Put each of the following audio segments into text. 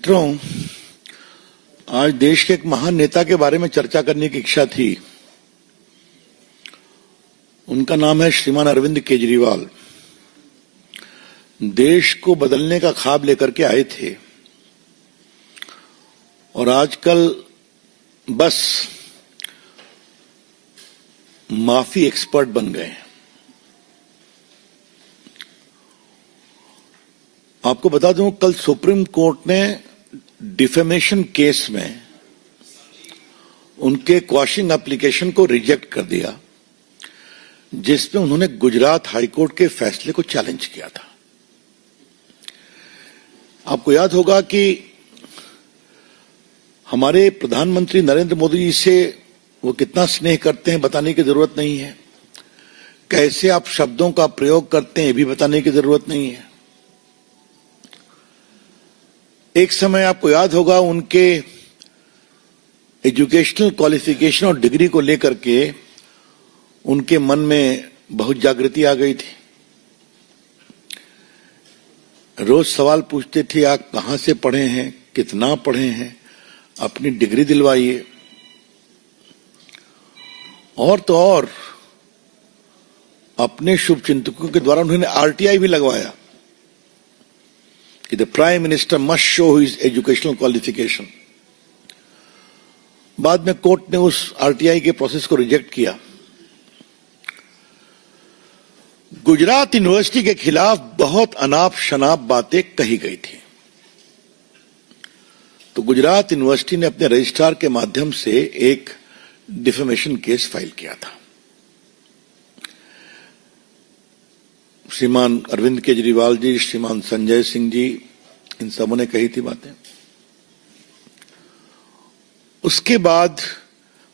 मित्रों, आज देश के एक महान नेता के बारे में चर्चा करने की इच्छा थी। उनका नाम है श्रीमान अरविंद केजरीवाल। देश को बदलने का ख्वाब लेकर के आए थे और आजकल बस माफी एक्सपर्ट बन गए। आपको बता दूं, कल सुप्रीम कोर्ट ने डिफेमेशन केस में उनके क्वाशिंग एप्लीकेशन को रिजेक्ट कर दिया, जिसमें उन्होंने गुजरात हाईकोर्ट के फैसले को चैलेंज किया था। आपको याद होगा कि हमारे प्रधानमंत्री नरेंद्र मोदी जी से वो कितना स्नेह करते हैं, बताने की जरूरत नहीं है। कैसे आप शब्दों का प्रयोग करते हैं, ये भी बताने की जरूरत नहीं है। एक समय आपको याद होगा, उनके एजुकेशनल क्वालिफिकेशन और डिग्री को लेकर के उनके मन में बहुत जागृति आ गई थी। रोज सवाल पूछते थे, आप कहां से पढ़े हैं, कितना पढ़े हैं, अपनी डिग्री दिलवाइए। और तो और अपने शुभचिंतकों के द्वारा उन्होंने आरटीआई भी लगवाया कि the prime minister must show his educational qualification. बाद में कोर्ट ने उस आरटीआई के प्रोसेस को रिजेक्ट किया। गुजरात यूनिवर्सिटी के खिलाफ बहुत अनाप शनाप बातें कही गई थी, तो गुजरात यूनिवर्सिटी ने अपने रजिस्ट्रार के माध्यम से एक डिफेमेशन केस फाइल किया था। श्रीमान अरविंद केजरीवाल जी, श्रीमान संजय सिंह जी, इन सबों ने कही थी बातें। उसके बाद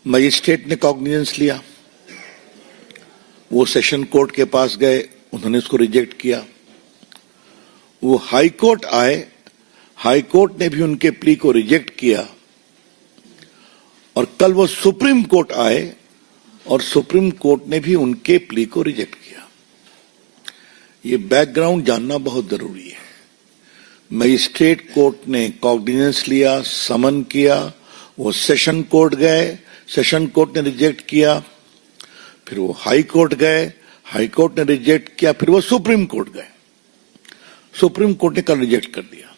मजिस्ट्रेट ने कॉग्निजेंस लिया, वो सेशन कोर्ट के पास गए, उन्होंने उसको रिजेक्ट किया। वो हाई कोर्ट आए, हाई कोर्ट ने भी उनके प्ली को रिजेक्ट किया। और कल वो सुप्रीम कोर्ट आए और सुप्रीम कोर्ट ने भी उनके प्ली को रिजेक्ट किया। ये बैकग्राउंड जानना बहुत जरूरी है। मजिस्ट्रेट कोर्ट ने कॉग्निजेंस लिया, समन किया, वो सेशन कोर्ट गए, सेशन कोर्ट ने रिजेक्ट किया, फिर वो हाई कोर्ट गए, हाई कोर्ट ने रिजेक्ट किया, फिर वो सुप्रीम कोर्ट गए, सुप्रीम कोर्ट ने कल रिजेक्ट कर दिया।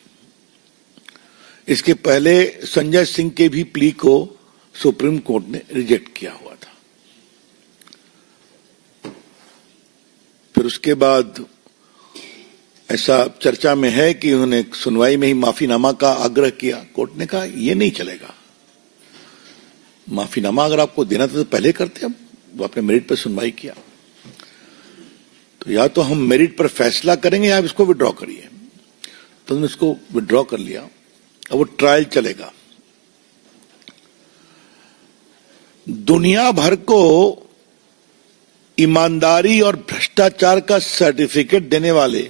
इसके पहले संजय सिंह के भी प्ली को सुप्रीम कोर्ट ने रिजेक्ट किया हुआ था। फिर उसके बाद ऐसा चर्चा में है कि उन्होंने सुनवाई में ही माफीनामा का आग्रह किया। कोर्ट ने कहा यह नहीं चलेगा, माफीनामा अगर आपको देना था तो पहले करते। अब वो अपने मेरिट पर सुनवाई किया, तो या तो हम मेरिट पर फैसला करेंगे या आप इसको विड्रॉ करिए। तो उन्होंने इसको विड्रॉ कर लिया। अब वो ट्रायल चलेगा। दुनिया भर को ईमानदारी और भ्रष्टाचार का सर्टिफिकेट देने वाले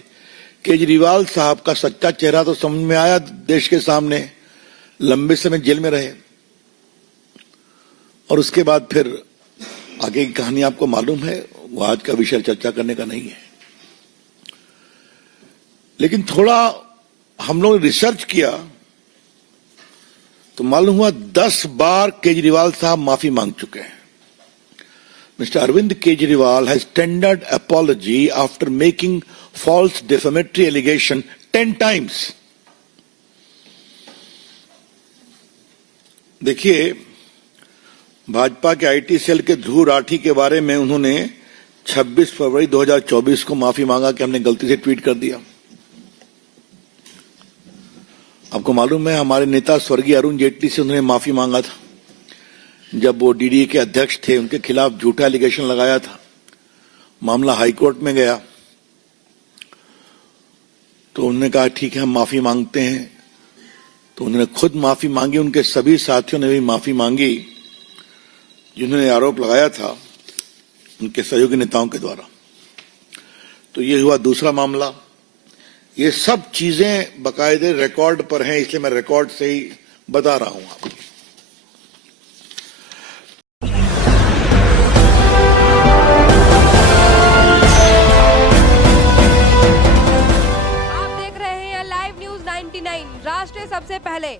केजरीवाल साहब का सच्चा चेहरा तो समझ में आया देश के सामने। लंबे समय जेल में रहे और उसके बाद फिर आगे की कहानी आपको मालूम है, वो आज का विषय चर्चा करने का नहीं है। लेकिन थोड़ा हम लोग रिसर्च किया तो मालूम हुआ 10 बार केजरीवाल साहब माफी मांग चुके हैं। Mister Arvind Kejriwal has tendered apology after making false defamatory allegation 10 times. देखिए, भाजपा के आईटी सेल के ध्रुव राठी के बारे में उन्होंने 26 फरवरी 2024 को माफी मांगा कि हमने गलती से ट्वीट कर दिया। आपको मालूम है, हमारे नेता स्वर्गीय अरुण जेटली से उन्होंने माफी मांगा था जब वो डीडीए के अध्यक्ष थे। उनके खिलाफ झूठा एलिगेशन लगाया था, मामला हाईकोर्ट में गया, तो उन्होंने कहा ठीक है हम माफी मांगते हैं। तो उन्होंने खुद माफी मांगी, उनके सभी साथियों ने भी माफी मांगी जिन्होंने आरोप लगाया था उनके सहयोगी नेताओं के द्वारा। तो ये हुआ दूसरा मामला। ये सब चीजें बाकायदे रिकॉर्ड पर हैं, इसलिए मैं रिकॉर्ड से ही बता रहा हूं आपको। आप देख रहे हैं लाइव न्यूज 90 99 राष्ट्र सबसे पहले।